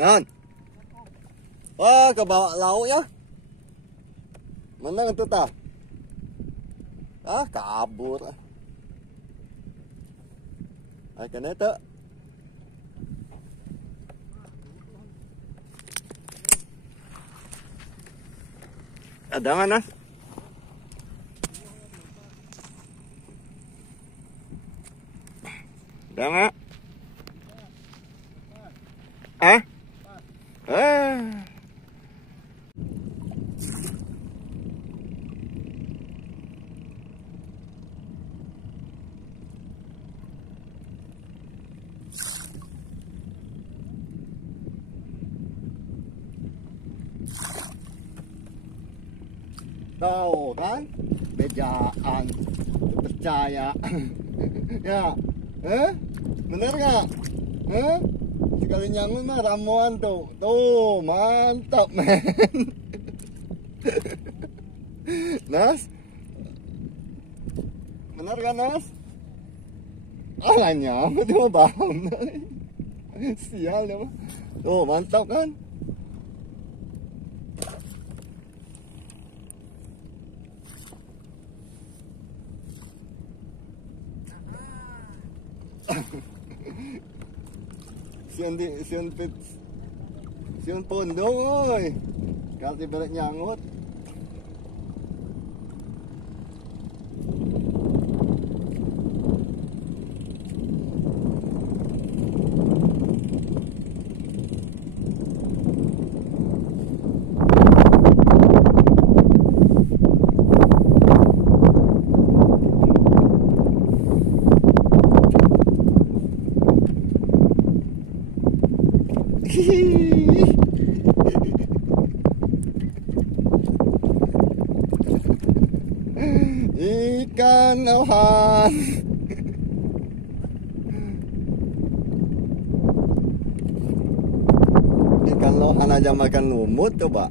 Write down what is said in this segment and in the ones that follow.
Non. Wah, kebawa lauk ya. Mana itu tah? Ah, kabur. Ah, kena itu. Ada mana? Ada nggak? Ah? Tahu kan? Bejaan, percaya. Ya, bener nggak? Sekali nyangun mah ramuan tuh, mantap men. Nas, bener kan Nas? Ah nyamuk tuh bau. Sial ya, tuh mantap kan? Siun pondong oi. Kalau berat nyangut. Ikan lohan. Ikan lohan aja makan lumut coba.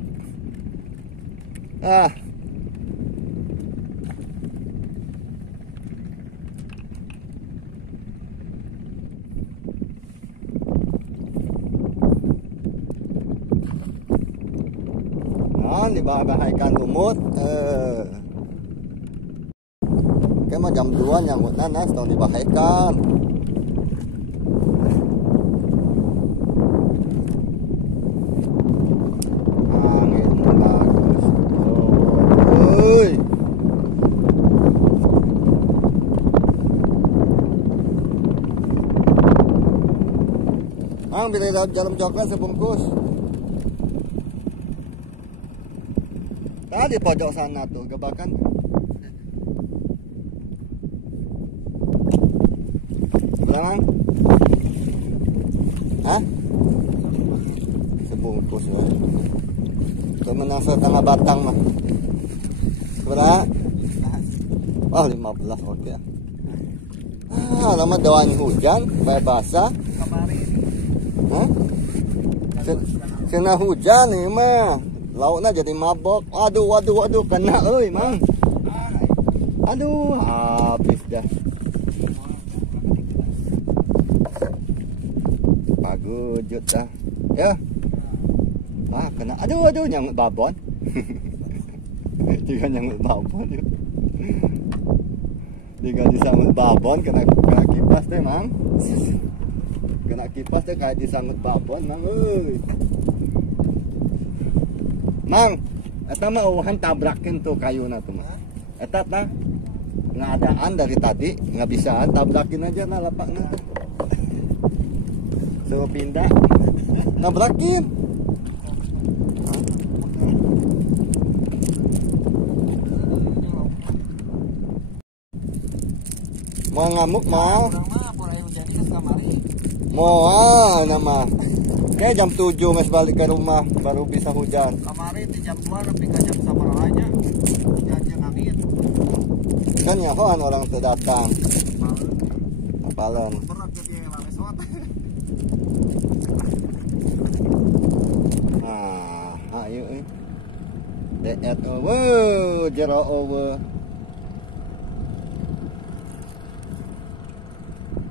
Ah. Nah, dibahas-bahaskan lumut. Kayak mah jam 2 nyangkut nanas tau dibahaskan. Angin bagus. Oh. Mang, beli jarum coklat sebungkus. Tadi pojok sana tuh, gebakan. Berapa, Mang? Hah? Sebungkus ya. Itu menang setengah batang mah. Berapa? Oh 15, oke. Ah, lama doan hujan, kayak basah. Hah? Kena hujan nih mah. Lautnya jadi mabok. Waduh, kena euy, Mang. Aduh, habis dah. Pagujut dah. Ya. Ah, kena. Aduh, nyangkut babon. Juga nyangkut babon. Juga disangkut babon, kena kipas deh, Mang. Kena kipas deh kayak disangkut babon, Mang euy. Mang, eta mah Wuhan tabrakin tuh kayuna tuh mah. Eta tah ngadaan dari tadi, nggak bisaan tabrakin aja nah lapakna. Suruh pindah. Nabrakin. Mau ngamuk mau? Mau nama. Kayak jam 7 mes balik ke rumah baru bisa hujan. Kemarin di jam 2 lebih ke jam sabaranya. Hujannya angin. Kan nyahoan orang tuh datang. Apalem. Berat jadi lalesot. Ah, ayo euy. Deet eueuh, jero eueuh.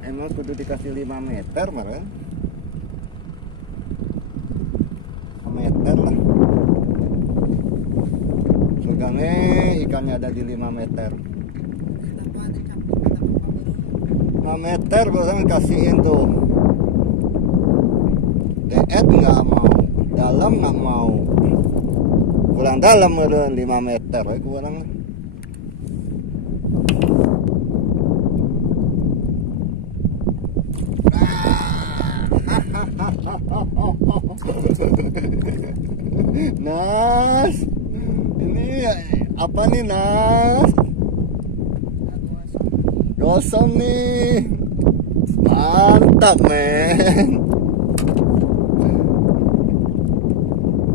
Emang kudu dikasih 5 meter meren. Meter lah. Sugane ikannya ada di 5 meter. 5 meter bosan kasihin tuh. Deet nggak mau, dalam nggak mau. Kurang dalam meren 5 meter, kurang. Nas, ini apa nih Nas? Kosong nih, mantap men.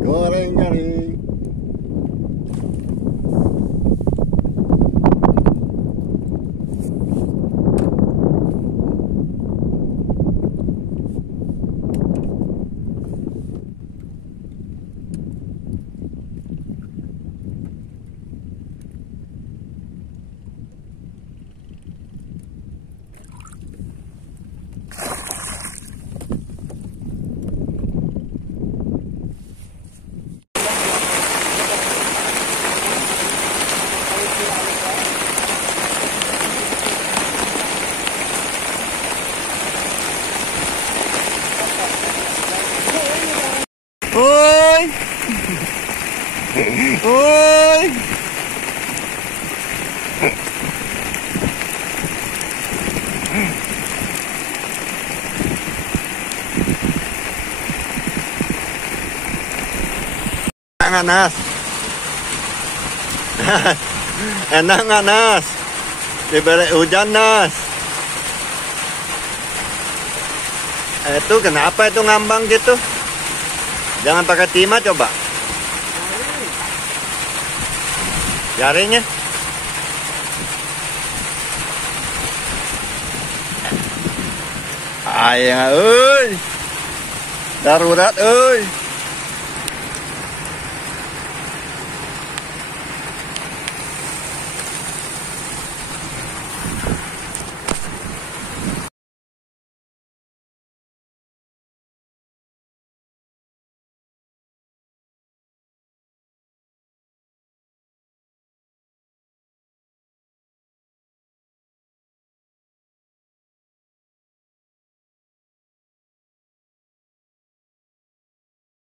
Goreng garing. Oi. Oi. Enak Nas? Enak nggak Nas? Diberi hujan Nas? Itu kenapa itu ngambang gitu? Jangan pakai timah coba. Jaringnya. Ayo, euy. Darurat, euy.